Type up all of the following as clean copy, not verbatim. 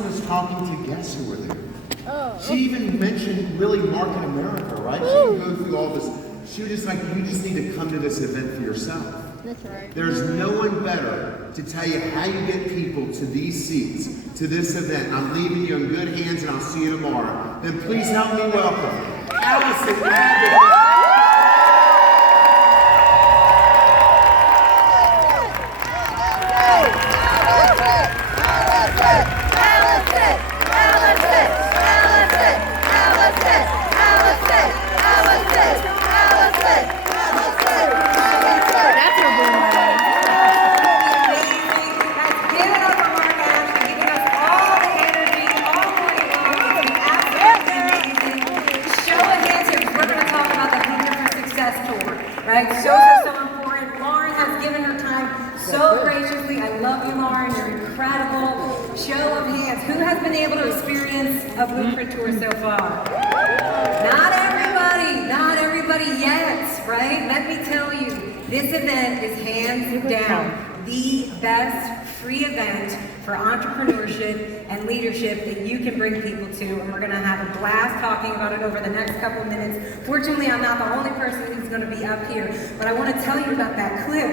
Allison was talking to guests who were there. She even mentioned really Market America, right? She didn't go through all this. She was just like, you just need to come to this event for yourself. That's right. There's no one better to tell you how you get people to these seats, to this event. I'm leaving you in good hands, and I'll see you tomorrow. Then please help me welcome Allison. Right? So important. Lauren has given her time so graciously. I love you, Lauren. You're incredible. Show of hands. Who has been able to experience a Blueprint tour so far? Not everybody yet, right? Let me tell you, this event is hands down the best free event for entrepreneurship and leadership that you can bring people to, and we're going to have a blast talking about it over the next couple of minutes. Fortunately, I'm not the only person who's going to be up here, but I want to tell you about that clip.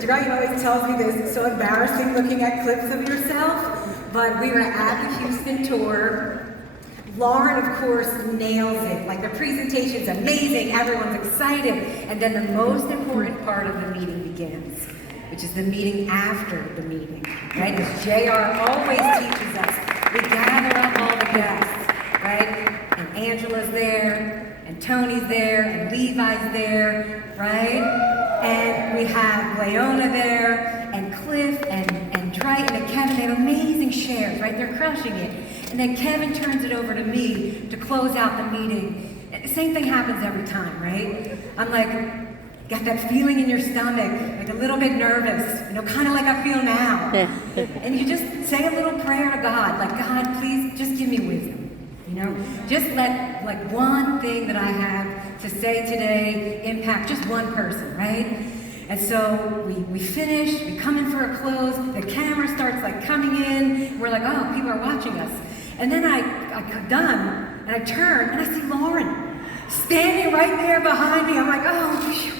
Dwight always tells me this, it's so embarrassing looking at clips of yourself, but we were at the Houston tour. Lauren, of course, nails it. Like, the presentation's amazing, everyone's excited, and then the most important part of the meeting begins, which is the meeting after the meeting, right? As JR always teaches us, we gather up all the guests, right? And Angela's there, and Tony's there, and Levi's there, right? And we have Leona there, and Cliff, and Triton, and Kevin. They have amazing shares, right? They're crushing it. And then Kevin turns it over to me to close out the meeting. And the same thing happens every time, right? I'm like, got that feeling in your stomach, like a little bit nervous, kind of like I feel now. And you just say a little prayer to God, like, God, please just give me wisdom. Just let like one thing that I have to say today impact just one person, right? And so we finish, we come in for a close, the camera starts like coming in, we're like, oh, people are watching us. And then I'm done, and I turn, and I see Lauren standing right there behind me. I'm like, oh, phew.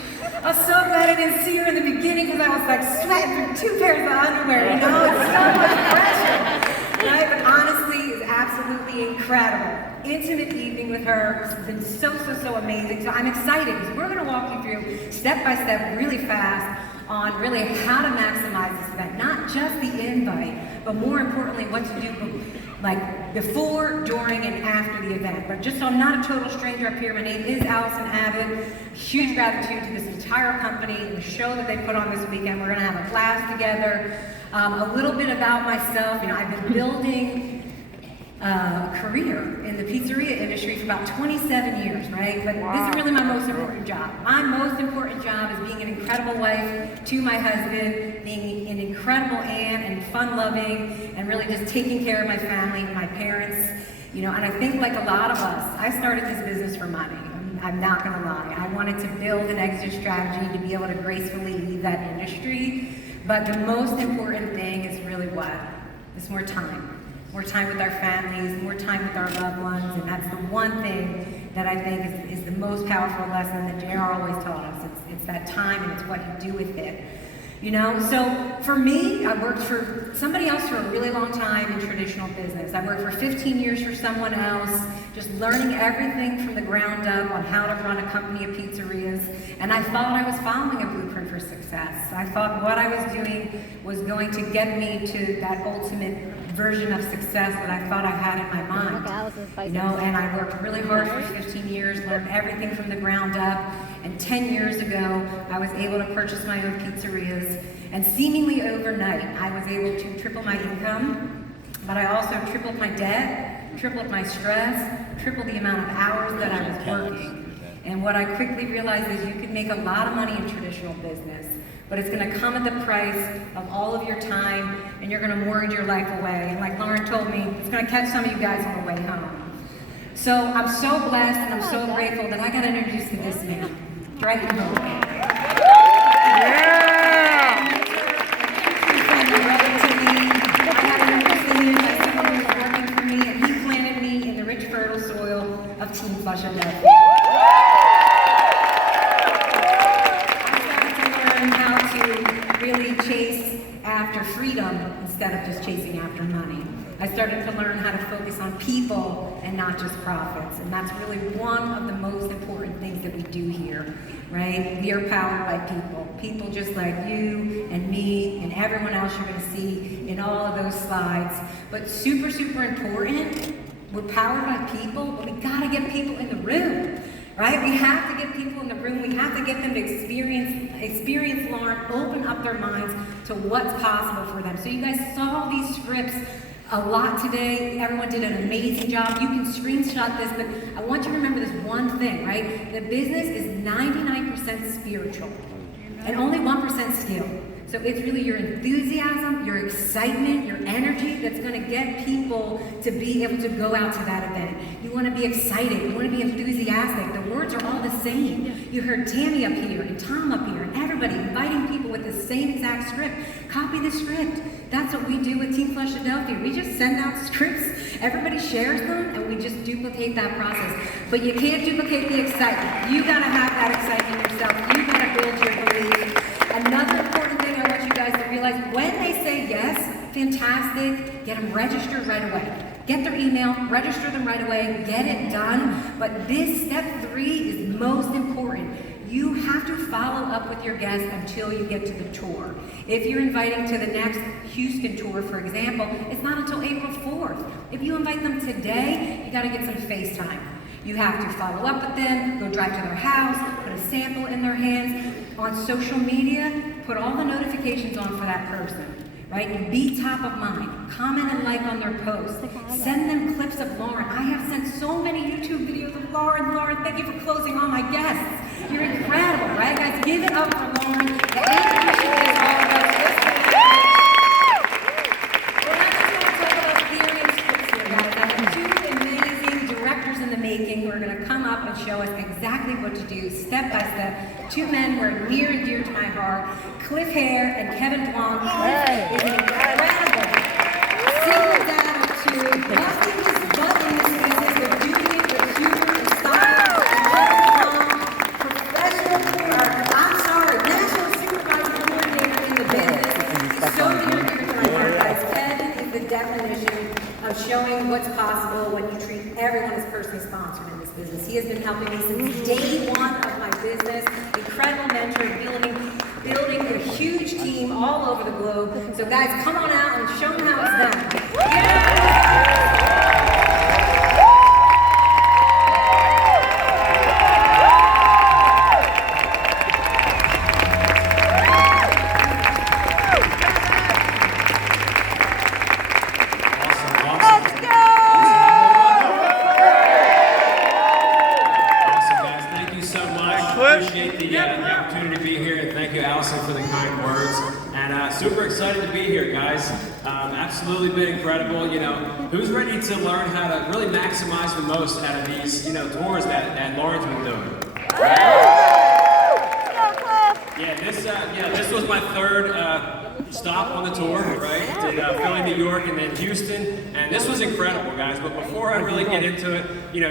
I'm so glad I didn't see her in the beginning, because I was like sweating through 2 pairs of underwear, it's so much pressure. Right? But honestly, it's absolutely incredible. Intimate evening with her. It's been so amazing. So I'm excited, because we're going to walk you through step by step, really fast, on really how to maximize this event. Not just the invite, but more importantly, what to do like before, during, and after the event. But just so I'm not a total stranger up here, my name is Allison Abbott. Huge gratitude to this entire company and the show that they put on this weekend. We're going to have a blast together. A little bit about myself. I've been building a career in the pizzeria industry for about 27 years, right? But this is really my most important job. My most important job is being an incredible wife to my husband, being an incredible aunt and fun-loving, and really just taking care of my family, my parents, and I think like a lot of us, I started this business for money. I'm not gonna lie. I wanted to build an exit strategy to be able to gracefully leave that industry, but the most important thing is really what? It's more time. More time with our families, more time with our loved ones, and that's the one thing that I think is the most powerful lesson that JR always taught us. It's that time, and it's what you do with it. So for me, I worked for somebody else for a really long time in traditional business. I worked for 15 years for someone else, just learning everything from the ground up on how to run a company of pizzerias. And I thought I was following a blueprint for success. I thought what I was doing was going to get me to that ultimate version of success that I thought I had in my mind. And I worked really hard for 15 years, learned everything from the ground up, and 10 years ago, I was able to purchase my own pizzerias, and seemingly overnight, I was able to triple my income, but I also tripled my debt, tripled my stress, tripled the amount of hours that I was working. And what I quickly realized is you can make a lot of money in traditional business, but it's going to come at the price of all of your time, and you're going to mortgage your life away. And like Lauren told me, it's going to catch some of you guys on the way home. So I'm so blessed and I'm so grateful that I got introduced to this man, right now. Yeah! of Team Flush Philadelphia. I started to learn how to really chase after freedom instead of just chasing after money. I started to learn how to focus on people and not just profits. And that's really one of the most important things that we do here, right? We are powered by people. People just like you and me and everyone else you're gonna see in all of those slides. But super, super important, we're powered by people, but we gotta get people in the room, right? We have to get people in the room. We have to get them to experience Lauren, open up their minds to what's possible for them. So you guys saw these scripts a lot today. Everyone did an amazing job. You can screenshot this, but I want you to remember this one thing, right? The business is 99% spiritual and only 1% skill. So it's really your enthusiasm, your excitement, your energy that's gonna get people to be able to go out to that event. You wanna be excited, you wanna be enthusiastic. The words are all the same. You heard Tammy up here and Tom up here and everybody inviting people with the same exact script. Copy the script. That's what we do with Team Flush Philadelphia. We just send out scripts, everybody shares them, and we just duplicate that process. But you can't duplicate the excitement. You gotta have that excitement yourself. You gotta build your belief. Another important thing I want you guys to realize, when they say yes, fantastic, get them registered right away. Get their email, register them right away, get it done. But this step 3 is most important. You have to follow up with your guests until you get to the tour. If you're inviting to the next Houston tour, for example, it's not until April 4th. If you invite them today, you gotta get some FaceTime. You have to follow up with them, go drive to their house, put a sample in their hands. On social media, put all the notifications on for that person, right? And be top of mind. Comment and like on their posts. Send them clips of Lauren. I have sent so many YouTube videos of Lauren. Lauren, thank you for closing all my guests. You're incredible, right? Guys, give it up for Lauren. The intuition is all about this. We're not just going to talk about theory and scripts here, guys. I have 2 amazing directors in the making who are going to come up and show us exactly what to do, step by step. 2 men who are near and dear to my heart, Cliff Hare and Kevin Blanc. Cliff is an incredible single dad of 2, busting his butt in this business, but doing it with humor and style. And Kevin Blanc, professional, national supervisor coordinator in the business. He's so near and dear to my heart, guys. Kevin is the definition of showing what's possible when you treat everyone as personally sponsored in this business. He has been helping me since day 1 of my business. Incredible mentor, building a huge team all over the globe. So guys, come on out and show them how it's done. Yeah! Appreciate the opportunity to be here, and thank you, Allison, for the kind words. And super excited to be here, guys. Absolutely been incredible. You know, who's ready to learn how to really maximize the most out of these, tours that Lauren's been doing? This was my 3rd stop on the tour, right? Did Philly, New York, and then Houston, and this was incredible, guys. But before I really get into it,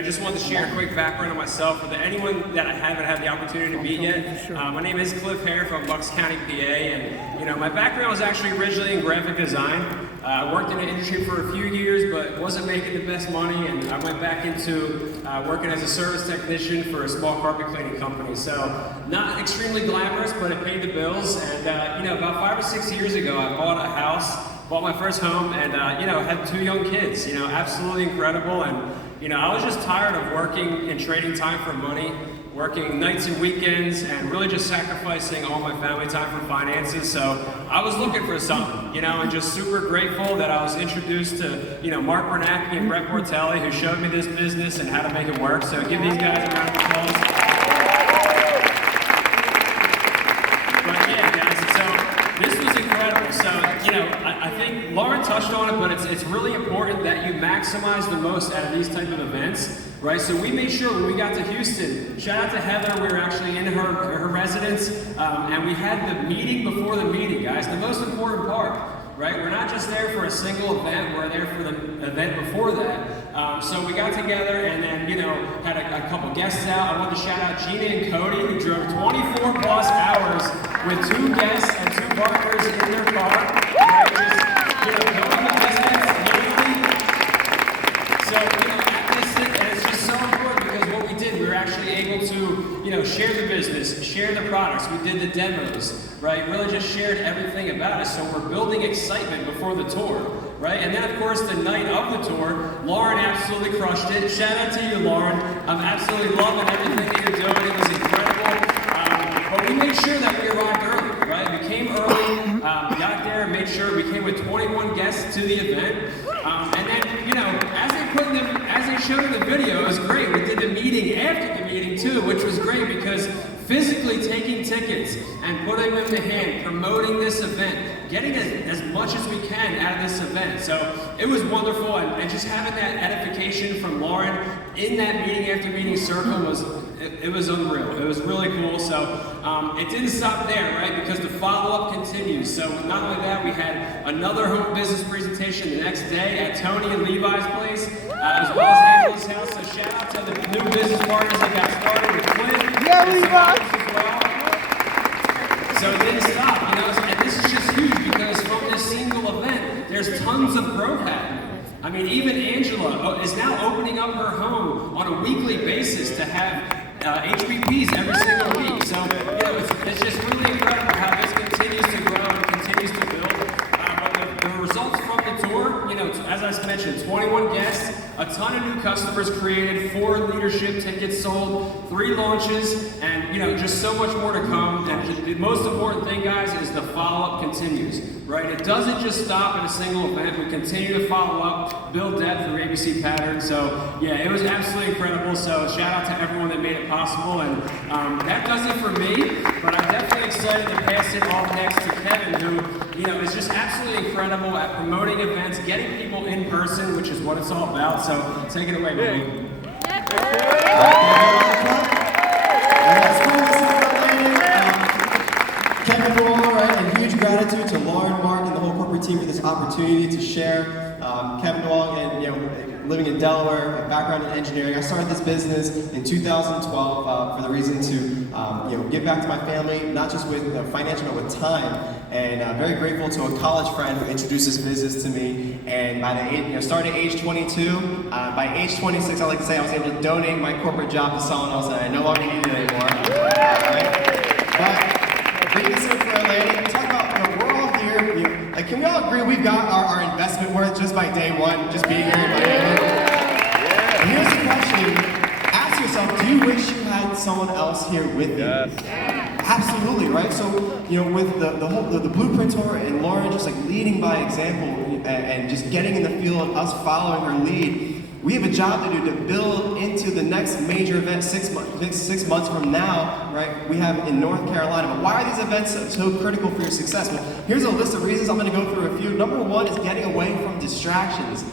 just wanted to share a quick background on myself for anyone that I haven't had the opportunity to meet yet. My name is Cliff Hare from Bucks County, PA, and my background was actually originally in graphic design. I worked in the industry for a few years, but wasn't making the best money, and I went back into working as a service technician for a small carpet cleaning company. So not extremely glamorous, but it paid the bills. And about 5 or 6 years ago, I bought a house, bought my first home, and had 2 young kids. Absolutely incredible. And I was just tired of working and trading time for money, working nights and weekends, and really just sacrificing all my family time for finances. So I was looking for something, and just super grateful that I was introduced to, Mark Bernacki and Brett Mortelli, who showed me this business and how to make it work. So give these guys a round of applause. But yeah, guys, so this was incredible. So, I think Lauren touched on it, but it's really important that you maximize the most out of these type of events. Right, so we made sure when we got to Houston, shout out to Heather, we were actually in her residence, and we had the meeting before the meeting, guys. The most important part, right? We're not just there for a single event, we're there for the event before that. So we got together and then, had a couple guests out. I wanted to shout out Gina and Cody, who drove 24 plus hours with 2 guests and 2 partners in their car. Right? Just, building the business manually. So, at this, and it's just so important because what we did, we were actually able to, share the business, share the products. We did the demos, right? Really just shared everything about it. So we're building excitement before the tour, right? And then, of course, the night of the tour, Lauren absolutely crushed it. Shout out to you, Lauren. I'm absolutely loving everything that you're doing. It was incredible. But we made sure that we arrived early, right? We came early, got there, and made sure we came with 21 guests to the event. And then, as they showed in the video, it was great. We did the meeting after the meeting too, which was great because physically taking tickets and putting them in the hand, promoting this event, getting as much as we can out of this event. So it was wonderful, and just having that edification from Lauren in that meeting after meeting circle was unreal. It was really cool. So it didn't stop there, right? Because the follow-up continues. So not only that, we had another home business presentation the next day at Tony and Levi's place, as well as Angela's house. So shout out to the new business partners that got started with Clint. Yeah, Levi's! So it didn't stop, and this is just huge because from this single event, there's tons of growth happening. I mean, even Angela is now opening up her home on a weekly basis to have HBPs every single week. So, it's just really incredible how this continues to grow and continues to build. But the results from the tour, as I mentioned, 21 guests, a ton of new customers created, 4 leadership tickets sold, 3 launches, and just so much more to come. And the most important thing, guys, is the follow-up continues, right? It doesn't just stop at a single event. We continue to follow up, build depth through ABC Pattern. So yeah, it was absolutely incredible. So shout out to everyone that made it possible. And that does it for me. But I'm definitely excited to pass it off next to Kevin, who is just absolutely incredible at promoting events, getting people in person, which is what it's all about. So take it away, baby. Kevin Dwell, right, and huge gratitude to Lauren, Mark, and the whole corporate team for this opportunity to share. Kevin Dwell, and living in Delaware, a background in engineering. I started this business in 2012 for the reason to give back to my family, not just with financial, but with time. And very grateful to a college friend who introduced this business to me. And by the started at age 22. By age 26, I like to say I was able to donate my corporate job to someone else, and I no longer need it anymore. But bringing this in for a lady, talk about, we're all here. Can we all agree we've got our investment worth just by day one, just being here by day one? And here's the question: ask yourself, do you wish you had someone else here with you? Absolutely, right? So, with the Blueprint Tour and Lauren just leading by example and just getting in the field, us following her lead, we have a job to do to build into the next major event 6 months from now, right? We have in North Carolina. But why are these events so critical for your success? Well, here's a list of reasons. I'm going to go through a few. Number 1 is getting away from distractions.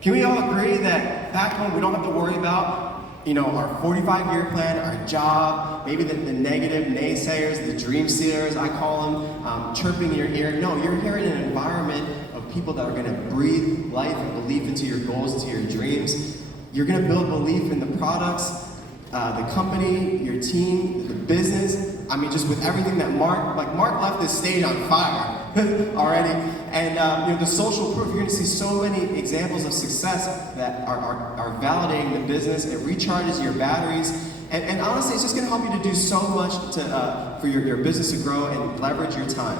Can we all agree that back home we don't have to worry about our 45-year plan, our job, maybe the negative naysayers, the dream seers, I call them, chirping in your ear? No, you're here in an environment of people that are going to breathe life and belief into your goals, into your dreams. You're going to build belief in the products, the company, your team, the business. I mean, just with everything that Mark left this stage on fire already. And the social proof, you're going to see so many examples of success that are validating the business. It recharges your batteries. And honestly, it's just going to help you to do so much for your business to grow and leverage your time.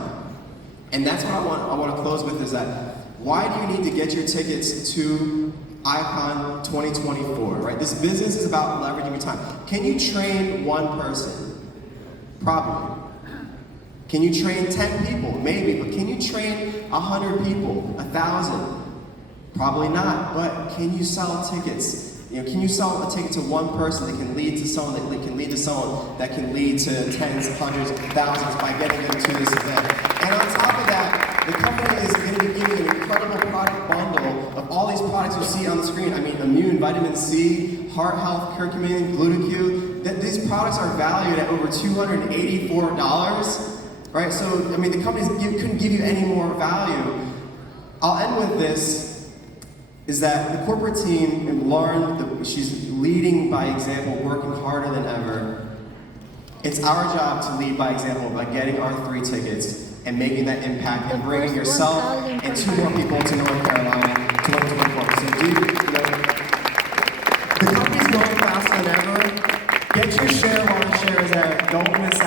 And that's what I want to close with, is that why do you need to get your tickets to Icon 2024, right? This business is about leveraging your time. Can you train one person? Probably. Can you train 10 people? Maybe. But can you train 100 people? 1,000? Probably not. But can you sell tickets? Can you sell a ticket to one person that can lead to someone that can lead to someone that can lead to tens, hundreds, thousands by getting them to this event? And on top of that, the company is going to be giving an incredible product bundle of all these products you see on the screen. I mean, Immune, Vitamin C, Heart Health, Curcumin, Glutacue. These products are valued at over $284. Right, so I mean, the companies couldn't give you any more value. I'll end with this. is that the corporate team, and Lauren, she's leading by example, working harder than ever. It's our job to lead by example by getting our 3 tickets and making that impact and bringing yourself and 2 more people to North Carolina 2024. So the company's growing faster than ever. Get your share while the share is there. Don't miss